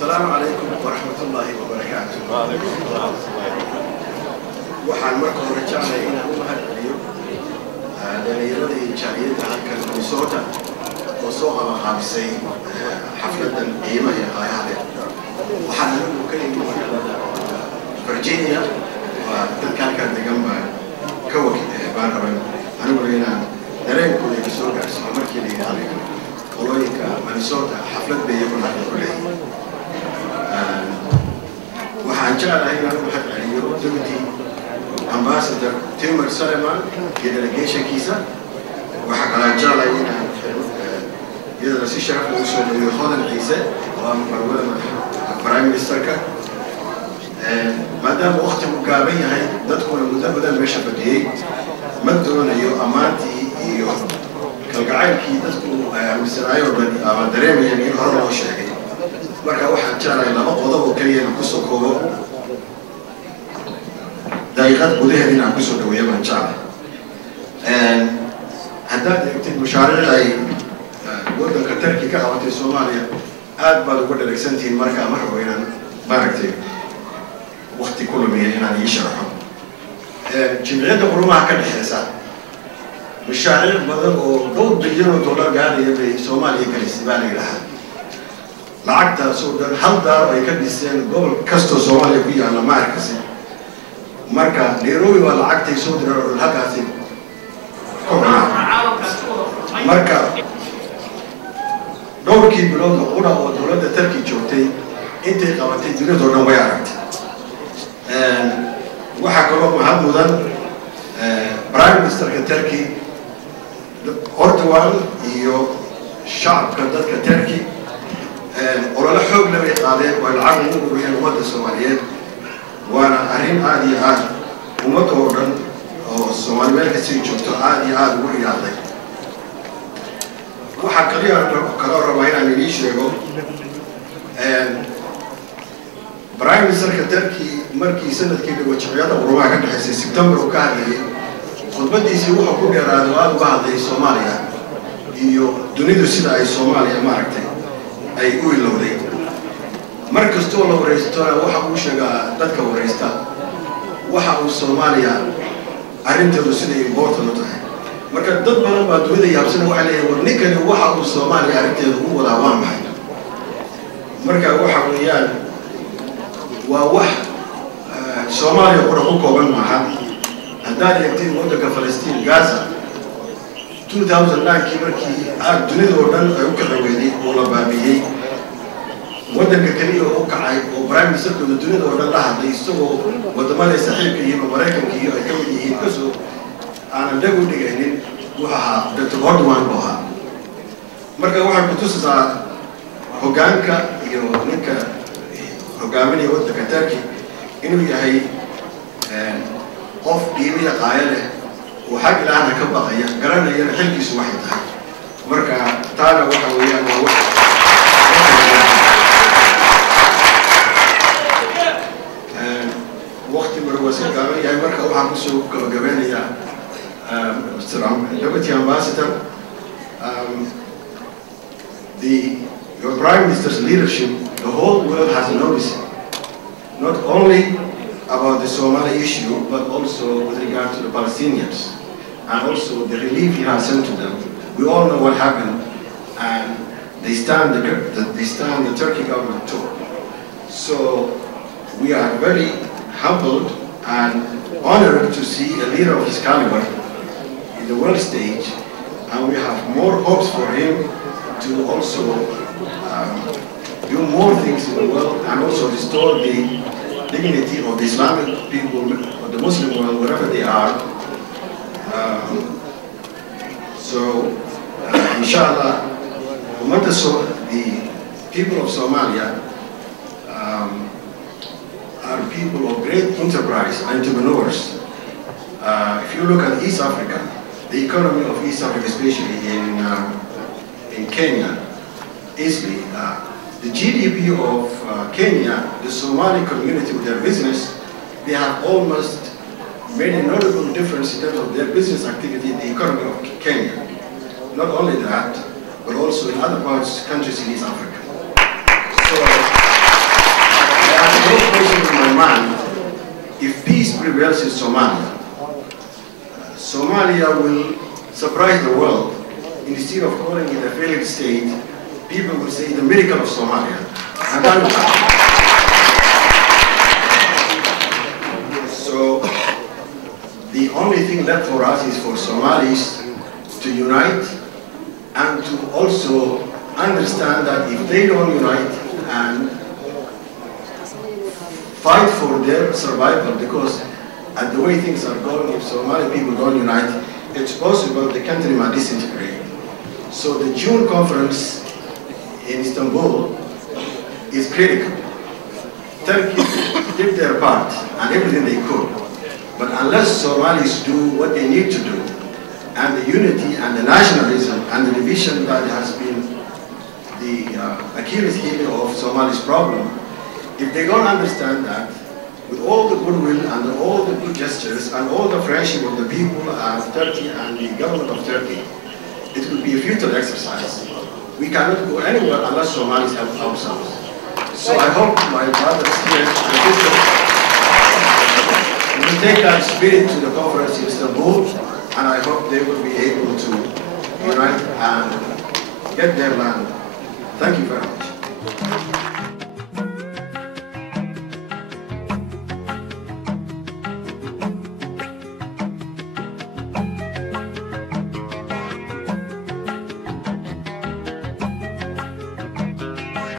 السلام عليكم ورحمة الله وبركاته. وعليكم السلام ورحمة الله وبركاته. waxaan marka hore jeclahay inaan u mahadceliyo dhalinyarada jaaliyadda halkan Minnesota oo soo qabanqaabisay xafladan qiimaha iyo qaayaha leh. waxaan anigu ka imid magaalada Virginia waa dadka halkan degan baan ka baan rabay anigu inaan dareenkooda ka soo gaarsiiyo markii la yidhaahdo qolooyinka Minnesota xaflad bay iyagu halkan ku leeyihiin. waxaan jeclahay inaan u mahadceliyo Deputy Ambassador Timur Suleiman iyo delegationkiisa. waxaa kaloo jeclahay inaan iyadana si sharaf leh u soo dhaweeyo Hodan Ciise oo marwada Prime Ministerka. maadaama waqtigu gaaban yahay dadkuna muddo badan meesha fadhiyey ma doonayo ammaantii iyo kalgacaylkii dadku aaminsanaayo dhan ama dareemayeen in hore loo sheegay. marka waxaan jeclahay laba qodob oo keliya inaan kusoo koobo daqiiqad gudaheed inaan kusoo dhaweeyo baan jeclahay. haddaad eegtid mashaariicda ay waddanka Turkey ka qabatay Soomaaliya aad baad uga dharagsantihiin. markaa ma rabo inaan maaragtay waqti ku lumiya inaan ii sharaxo. jimciyadda qurumaha ka dhexeysa mashaariic badan oo dhowr bilyan oo dollar gaaraya bay Soomaaliya gelisay baa la yidhahaa. lacagtaas oo dhan hal daar ay ka dhiseen gobol kastoo Soomaaliya ku yaalla ma arkasi. marka Nairobi waa lacagtay soo diraan oo halkaasi ku cunaa. marka dhowrkii bilood qura oo dowladda Turkey joogtay intay qabatay dunida oo dhan way aragtay. waxaa kaloo mahad mudan Prime Ministerka Turkey Erdogan iyo shacabka dadka Turkey olole xoog leh bay qaadeen oo lacag ugu ururiyeen ummadda Soomaaliyeed. waana arrin aad iyo aad ummadda oo dhan oo Soomaali meel kasta joogto aad iyo aad ugu riyaaday. waxaa kaloo rabaa inaan idiin sheego Prime Ministerka Turkey markii sanadkii dhawo jimciyadda qurumaha ka dhexeysay September uu ka hadlayay khudbadiisii wuxuu ku dheeraaday oo aad uga hadlayay Soomaaliya iyo dunidu sida ay Soomaaliya maaragtay ay u ilowday. mar kastoo la wareystona waxa uu sheegaa dadka wareysta waxa uu Soomaaliya arrinteedu sida important u tahay. marka dad badan baa dunida yaabsan waxa leeyahay war ninkani waxa uu Soomaaliya arrinteedu u wadaa waa maxay. marka waxa weeyaan waa wax Soomaaliya ku dhaqan kooban maaha. haddaad eegtid waddanka Falastiin Gaza 2009 markii dunida oo dhan ay u kala weyday oo la baabiyey waddanka kaliya oo kacay oo Prime Ministerkooda dunida oo dhan la hadlay isagoo wadamada saaxiibka iyo Mareykanka iyo ay ka mid yihiin kasoo aanan dhag u dhigaynin wuxuu ahaa Dr. Erdogan buu ahaa. marka waxay ku tusaysaa hoggaanka iyo ninka hogaaminaya waddanka Turkey inuu yahay qof qiimiya qaaya leh oo xag ilaahna ka baqaya garanayana xilkiisu waxay tahay. marka taana waxa weeyaan waa wax waqti marwasi gaaban yahay. marka waxaan kusoo gabagabeynayaa Deputy Ambassador your Prime Minister's leadership the whole world has noticed not only about the Somali issue but also with regard to the Palestinians and also the relief he has sent to them. We all know what happened and they stand the Turkey government too. So we are very humbled and honored to see a leader of his caliber in the world stage, and we have more hopes for him to also do more things in the world and also restore the dignity of the Islamic people or the Muslim world wherever they are. Inshallah, the people of Somalia are people of great enterprise and entrepreneurs. If you look at East Africa, the economy of East Africa, especially in Kenya, easily, the GDP of Kenya, the Somali community with their business, they have almost made a notable difference in terms of their business activity in the economy of Kenya. Not only that, but also in other countries in East Africa. So has no question in my mind, if peace prevails in Somalia, Somalia will surprise the world. Instead of calling it a failed state, people will say the miracle of Somalia. And that will happen. So the only thing left for us is for Somalis to unite and to also understand that if they don't unite and fight for their survival, because at the way things are going, if Somali people don't unite, it's possible the country might disintegrate. So the June conference in Istanbul is critical. Turkey did their part and everything they could. But unless Somalis do what they need to do, and the unity and the nationalism and the division that has been the Achilles heel of Somali's problem, if they don't understand that, with all the goodwill and all the good gestures and all the friendship of the people of Turkey and the government of Turkey, it will be a futile exercise. We cannot go anywhere unless Somalis help ourselves. So I hope my brothers here and sisters will take that spirit to the conference in Istanbul, and I hope they will be able to unite and get their land. Thank you very much.